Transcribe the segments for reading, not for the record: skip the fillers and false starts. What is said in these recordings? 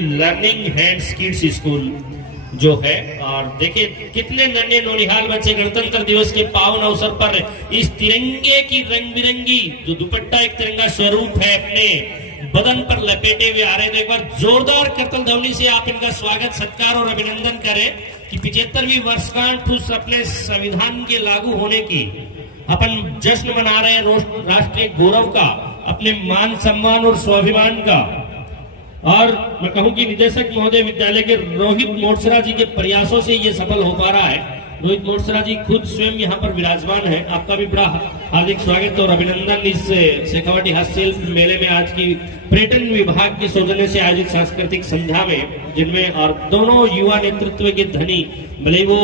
Learning hands kids school जो है। और देखिए कितने नन्हे नौनिहाल बच्चे गणतंत्र दिवस के पावन अवसर पर इस तिरंगे की रंग बिरंगी जो दुपट्टा एक तिरंगा स्वरूप है अपने बदन पर लपेटे हुए आ रहे हैं। तो एक बार जोरदार करतल ध्वनि से आप इनका स्वागत सत्कार और अभिनंदन करें कि 75वीं वर्षगांठ उस अपने संविधान के लागू होने की अपन जश्न मना रहे हैं, राष्ट्रीय गौरव का, अपने मान सम्मान और स्वाभिमान का। और मैं कहूं कि निदेशक महोदय विद्यालय के रोहित मोटसरा जी के प्रयासों से ये सफल हो पा रहा है। रोहित मोटसरा जी खुद स्वयं यहाँ पर विराजमान है। आपका भी बड़ा हार्दिक स्वागत और अभिनंदन इस शेखावाटी हस्तशिल्प मेले में आज की पर्यटन विभाग के सौजन्य से आयोजित सांस्कृतिक संध्या में, जिनमें और दोनों युवा नेतृत्व के धनी, भले वो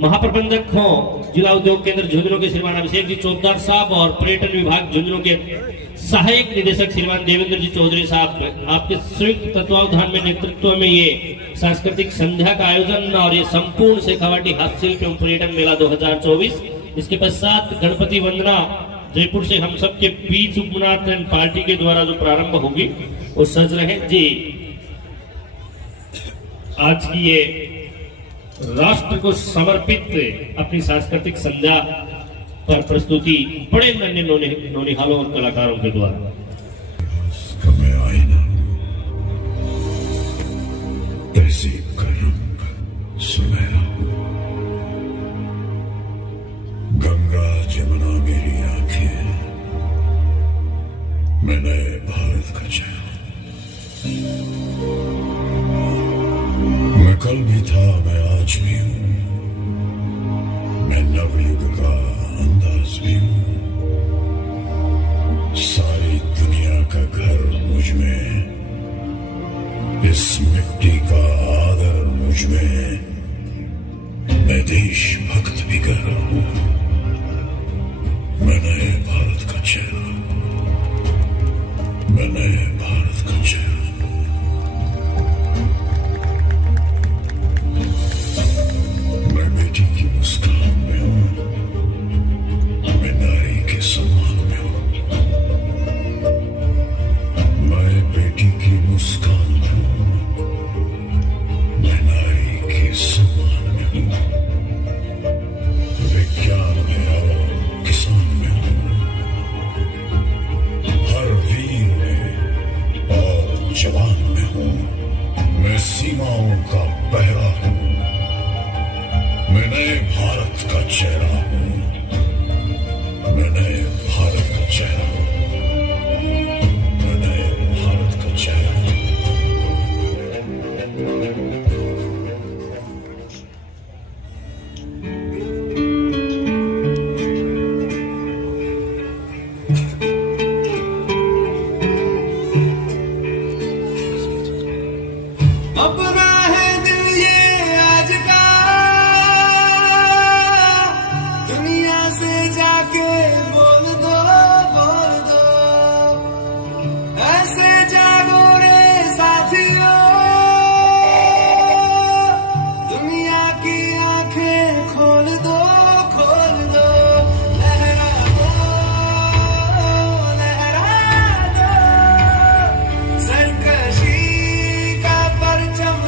महाप्रबंधक हो जिला उद्योग केंद्र झुंझुनू के श्रीमान अभिषेक जी चौधरी साहब और पर्यटन विभाग झुंझुनू के सहायक निदेशक श्रीमान देवेंद्र जी चौधरी साहब, आपके संयुक्त तत्वावधान में नेतृत्व में ये सांस्कृतिक संध्या का आयोजन और ये संपूर्ण शेखावाटी हस्तशिल्प एवं पर्यटन मेला 2024। इसके पश्चात गणपति वंदना जयपुर से हम सबके बीच उपनाथ पार्टी के द्वारा जो प्रारंभ होगी वो सज रहे जी। आज की ये राष्ट्र को समर्पित अपनी सांस्कृतिक संध्या पर प्रस्तुति बड़े नन्हे नौनिहालों और कलाकारों के द्वारा। तहजीब का रंग सुनहरा, गंगा जमुना मेरी आंखें, मैं नए भारत का चेहरा। मैं कल भी था, मैं आज भी हूं, मैं नवयुग का अंदाज भी हूं। सारी दुनिया का घर मुझ में, इस मिट्टी का आदर मुझ में, मैं देशभक्त भी कर रहा हूं। मैं नए भारत का चेहरा, मैं नए भारत का चेहरा। मैं बेटी की मुस्कान में हूं, मैं नारी के सम्मान में हूं। मैं बेटी की मुस्कान में हूं, मैं नारी के सम्मान में हूं। विज्ञान में और किसान में हूं, हर वीर में और जवान में हूं। मैं सीमाओं का पहरा हूं, मैं नए भारत का चेहरा हूं, मैं नए भारत का चेहरा हूं, मैं नए भारत का चेहरा हूं। अपना है दिल ये आज का, दुनिया से जाके बोल दो, बोल दो। ऐसे जागो रे साथियों, दुनिया की आंखें खोल दो, खोल दो। लहरा दो सरकशी का परचम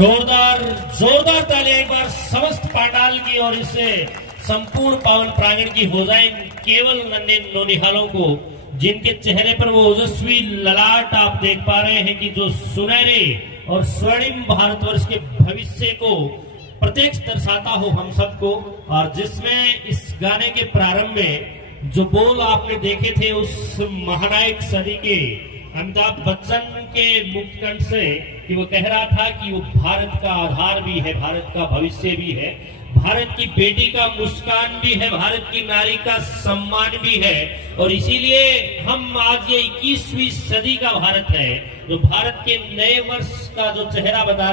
जोरदार जोरदार तालियां एक बार समस्त पाटाल की और इससे संपूर्ण पावन प्रांगण की हो जाए केवल नन्हे नौनिहालों को, जिनके चेहरे पर वो ओजस्वी ललाट आप देख पा रहे हैं कि जो सुनहरे और स्वर्णिम भारतवर्ष के भविष्य को प्रत्यक्ष दर्शाता हो हम सबको। और जिसमें इस गाने के प्रारंभ में जो बोल आपने देखे थे उस महानायक सदी के अमिताभ बच्चन के मुखकंठ से कि वो कह रहा था कि वो भारत का आधार भी है, भारत का भविष्य भी है, भारत की बेटी का मुस्कान भी है, भारत की नारी का सम्मान भी है। और इसीलिए हम आज ये 21वीं सदी का भारत है जो भारत के नए वर्ष का जो चेहरा बता रहे